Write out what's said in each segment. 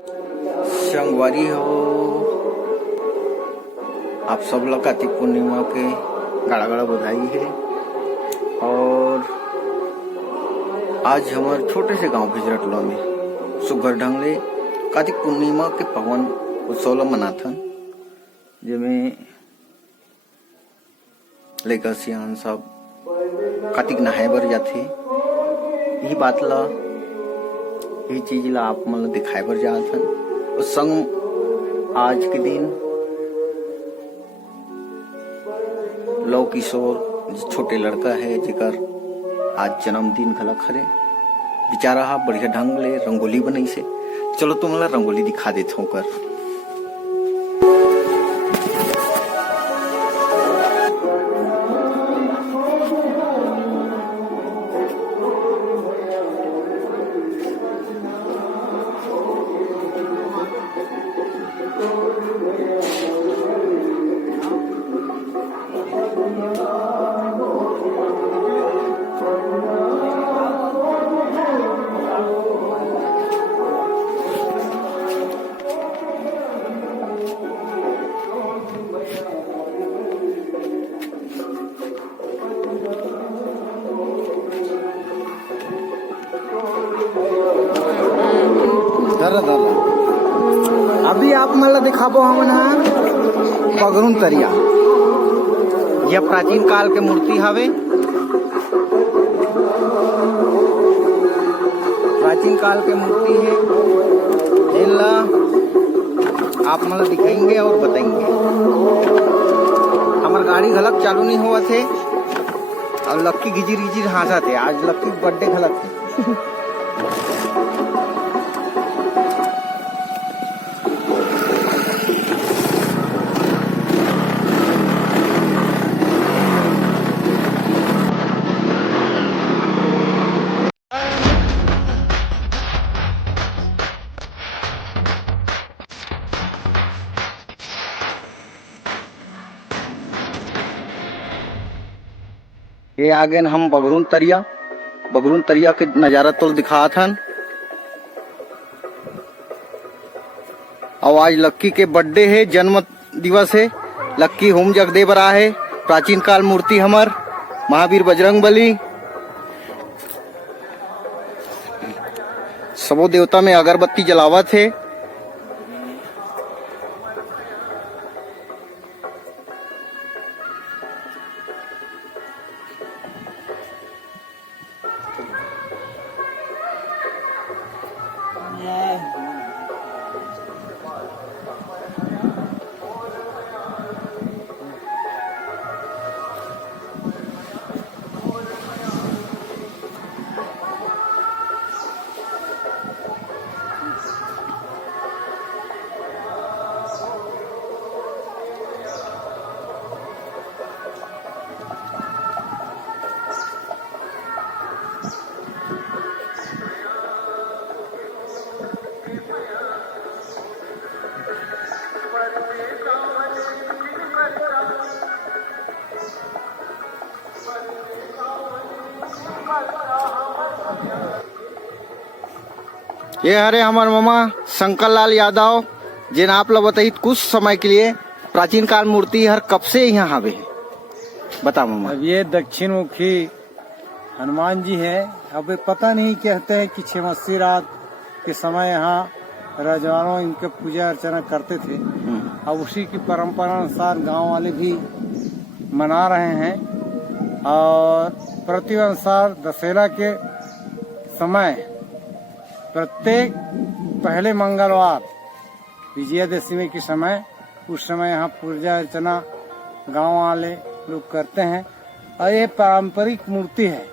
संगवारी हो, आप सब लोग कार्तिक पूर्णिमा के गाड़ा गाड़ा बधाई है। और आज हमारे छोटे से गांव भिजरटला में सुघर ढंग ले कार्तिक पूर्णिमा के पावन उत्सव मनाथन, जिसमें लड़का सियान सब कार्तिक नहाए बर जाते। यही बात ला, यही चीज ला आप मतलब दिखाए बर जात हन। और संग आज के दिन लव किशोर छोटे लड़का है जेकर आज जन्मदिन घलक हरे, बेचारा हा बढ़िया ढंग ले रंगोली बनाई से। चलो तुमला रंगोली दिखा देता हूँ कर। अभी आप मतलब दिखाबो हमन पगरुन तरिया। यह प्राचीन काल के मूर्ति हवे, प्राचीन काल के मूर्ति है, जिनला आप मतलब दिखाएंगे और बताएंगे। हमार गाड़ी घलक चालू नहीं हुआ थे और लक्की गिजिर गिजिर हाँसा थे। आज लक्की बर्थडे घलक थे। ये आगे हम बगरुन तरिया के नजारा तो दिखा थन। और आज लक्की के बर्थडे है, जन्म दिवस है। लक्की होम जग दे बरा है। प्राचीन काल मूर्ति हमर महावीर बजरंग बली, सबो देवता में अगरबत्ती जलावत है। ये हरे हमारे मामा शंकर लाल यादव, जिन आप लोग बताइए कुछ समय के लिए प्राचीन काल मूर्ति हर कब से यहाँ हवे है, बता मामा। अब ये दक्षिण मुखी हनुमान जी है। अब पता नहीं कहते हैं कि छिमस्सी रात के समय यहाँ राजवानों इनके पूजा अर्चना करते थे। अब उसी की परंपरा अनुसार गांव वाले भी मना रहे हैं। और प्रतिअनुसार दशहरा के समय प्रत्येक पहले मंगलवार विजयादशमी के समय, उस समय यहाँ पूजा अर्चना गांव वाले लोग करते हैं। और ये पारंपरिक मूर्ति है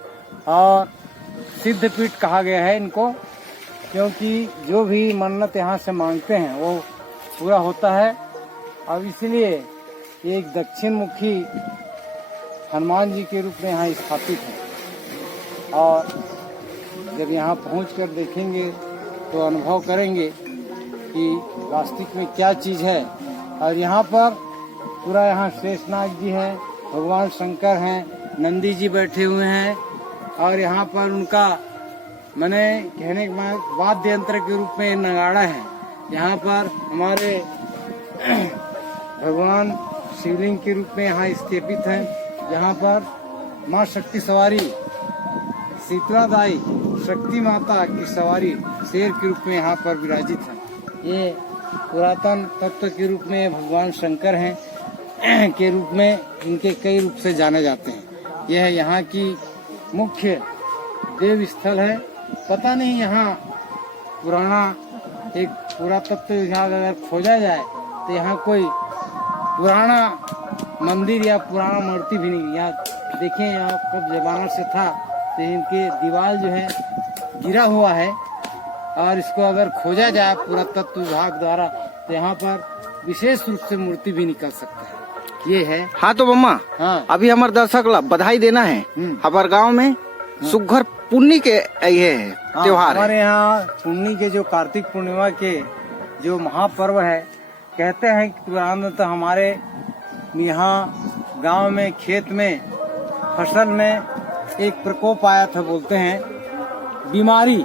और सिद्धपीठ कहा गया है इनको, क्योंकि जो भी मन्नत यहाँ से मांगते हैं वो पूरा होता है। और इसलिए एक दक्षिण मुखी हनुमान जी के रूप में यहाँ स्थापित है। और जब यहाँ पहुंचकर देखेंगे तो अनुभव करेंगे कि वास्तविक में क्या चीज है। और यहाँ पर पूरा यहाँ शेषनाग जी हैं, भगवान शंकर हैं, नंदी जी बैठे हुए हैं। और यहाँ पर उनका मैंने कहने के बाद वाद्य यंत्र के रूप में नगाड़ा है, यहाँ पर हमारे भगवान शिवलिंग के रूप में यहाँ स्थापित हैं। यहाँ पर माँ शक्ति सवारी शीतलादाई शक्ति माता की सवारी शेर के रूप में यहाँ पर विराजित है। ये पुरातन तत्व के रूप में भगवान शंकर हैं के रूप में इनके कई रूप से जाने जाते हैं। यह यहाँ की मुख्य देव स्थल है। पता नहीं यहाँ पुराना एक पुरातत्व विभाग अगर खोजा जाए तो यहाँ कोई पुराना मंदिर या पुराना मूर्ति भी नहीं। यहाँ देखें, यहाँ कब जमाना से था तो इनके दीवार जो है गिरा हुआ है और इसको अगर खोजा जाए पुरातत्व विभाग द्वारा तो यहाँ पर विशेष रूप से मूर्ति भी निकल सकता है। ये है। हाँ तो मम्मा, हाँ अभी हमारे दर्शक ला बधाई देना है। हमारे गांव में सुघर पुण्य के ये है त्योहार है। हमारे यहाँ पुण्य के जो कार्तिक पूर्णिमा के जो महापर्व है, कहते हैं कि पुरातः हमारे यहाँ गांव में खेत में फसल में एक प्रकोप आया था, बोलते हैं बीमारी।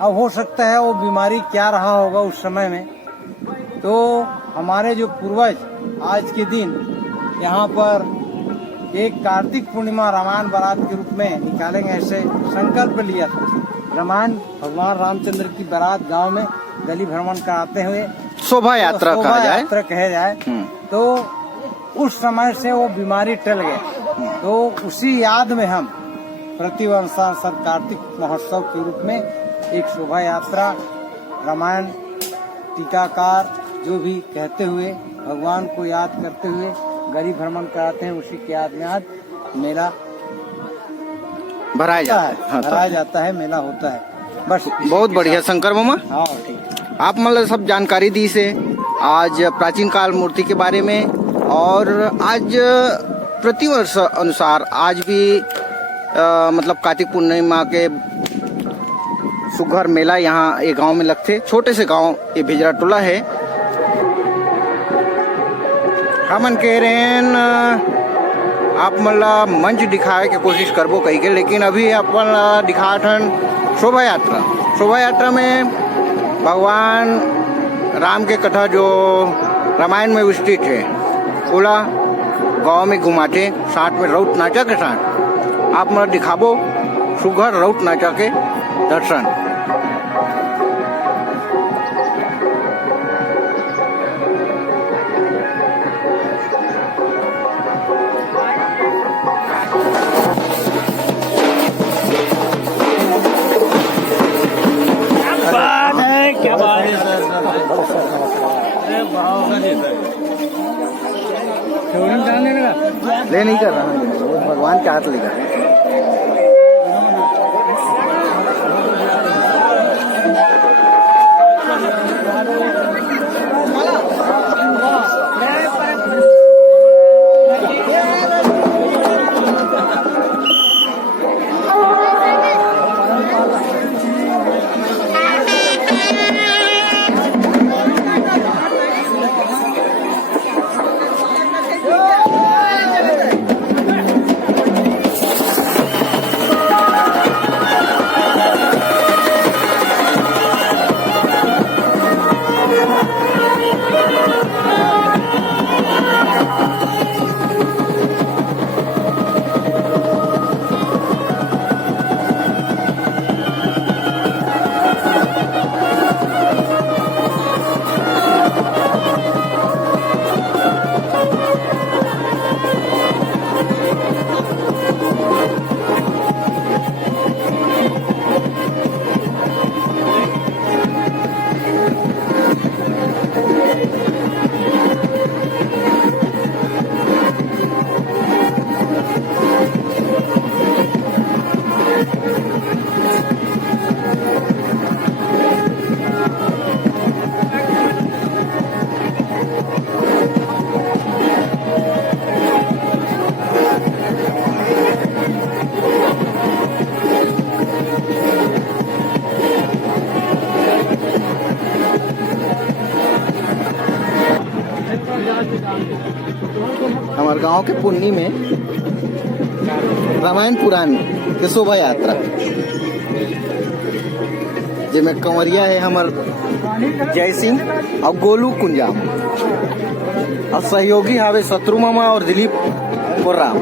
अब हो सकता है वो बीमारी क्या रहा होगा उस समय में। तो हमारे जो पूर्वज आज के दिन यहाँ पर एक कार्तिक पूर्णिमा रामायण बारात के रूप में निकालेंगे, ऐसे संकल्प लिया था। रामायण भगवान रामचंद्र की बारात गांव में गली भ्रमण कराते हुए शोभा यात्रा कहा जाए तो उस समय से वो बीमारी टल गए। तो उसी याद में हम प्रतिवर्ष कार्तिक महोत्सव के रूप में एक शोभा यात्रा रामायण टीकाकार जो भी कहते हुए भगवान को याद करते हुए गली भ्रमण कराते हैं। उसी के याद में आज मेला भराया जाता है, मेला होता है। बस बहुत बढ़िया शंकर मामा। हाँ ठीक। आप मतलब सब जानकारी दी से आज प्राचीन काल मूर्ति के बारे में, और आज प्रतिवर्ष अनुसार आज भी मतलब कार्तिक पूर्णिमा के सुघर मेला यहाँ एक गांव में लगते। छोटे से गांव ये भिजरा टोला है। हमन कह रहे हैं आप मतलब मंच दिखाए के कोशिश करबो कही के, लेकिन अभी अपन दिखाथन शोभा यात्रा। शोभा यात्रा में भगवान राम के कथा जो रामायण में विस्तृत है पूरा गांव में घुमाते, साथ में रौत नाचा के साथ आप मतलब दिखाबो सुघर रौत नाचा के दर्शन। क्या बात है ले नहीं कर रहा हूँ, भगवान के हाथ लेगा। हमारे गांव के पुन्नी में रामायण पुराण की शोभा यात्रा जिसमें कंवरिया है हमार जय सिंह और गोलू कुंजाम और सहयोगी हावे शत्रु मामा और दिलीप कोर्राम।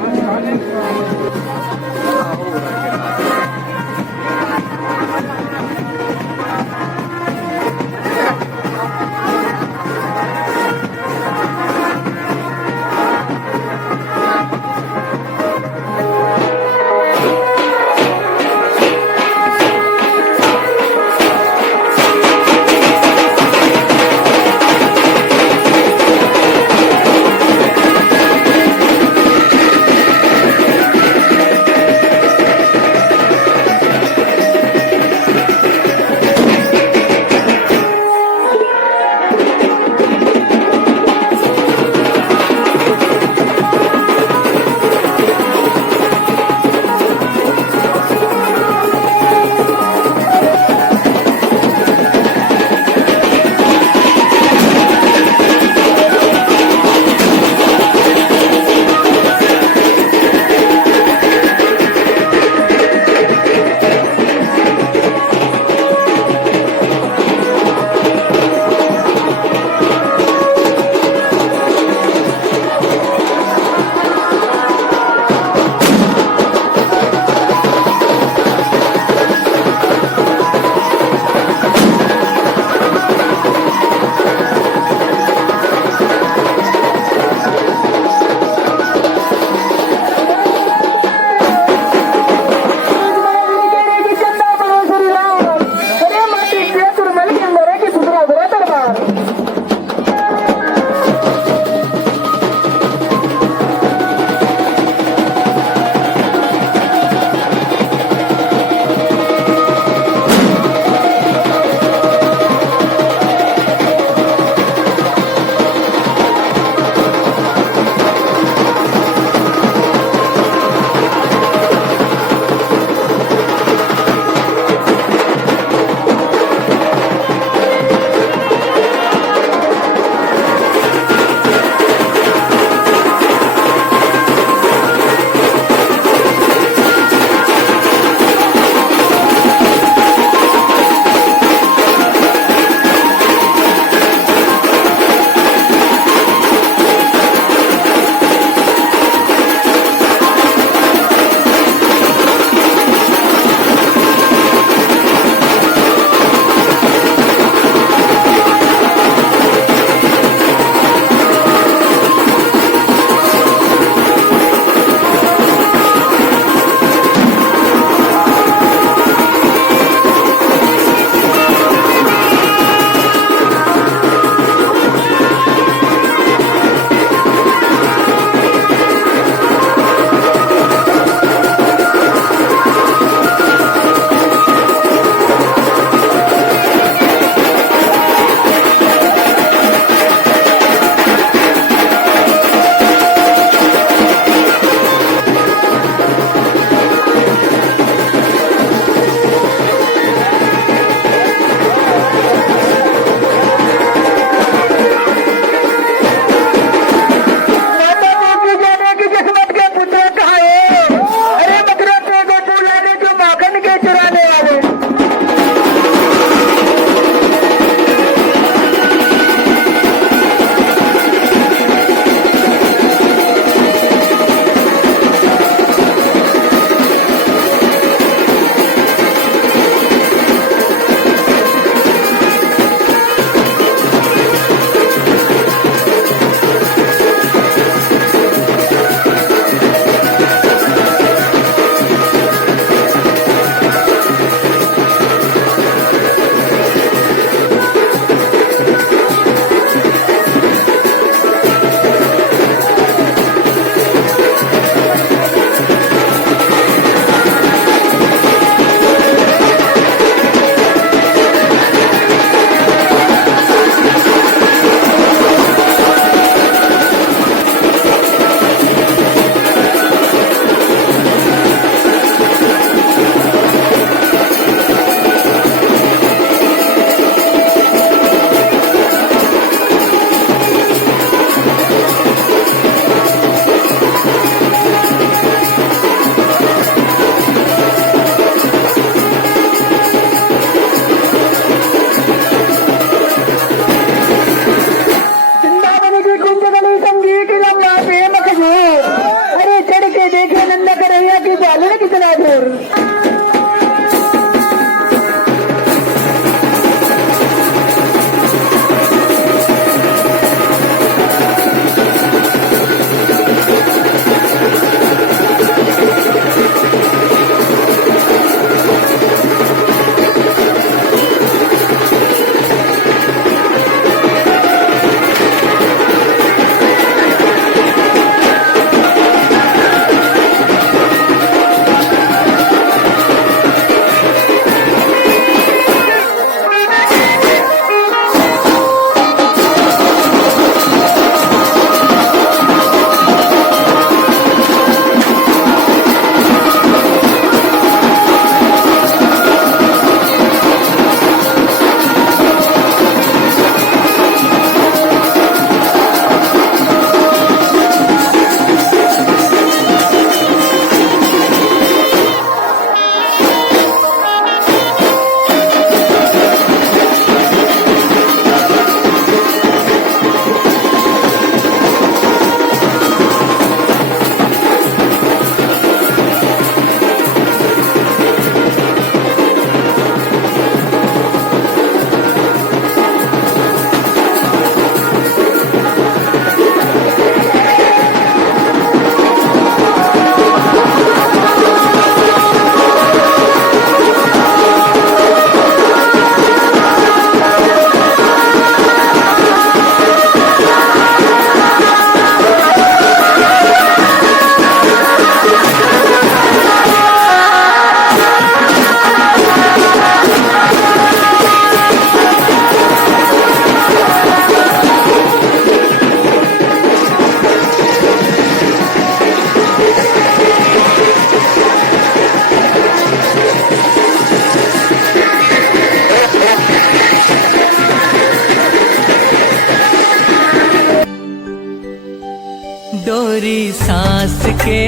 डोरी सांस के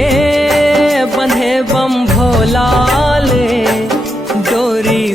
बंधे बम भोला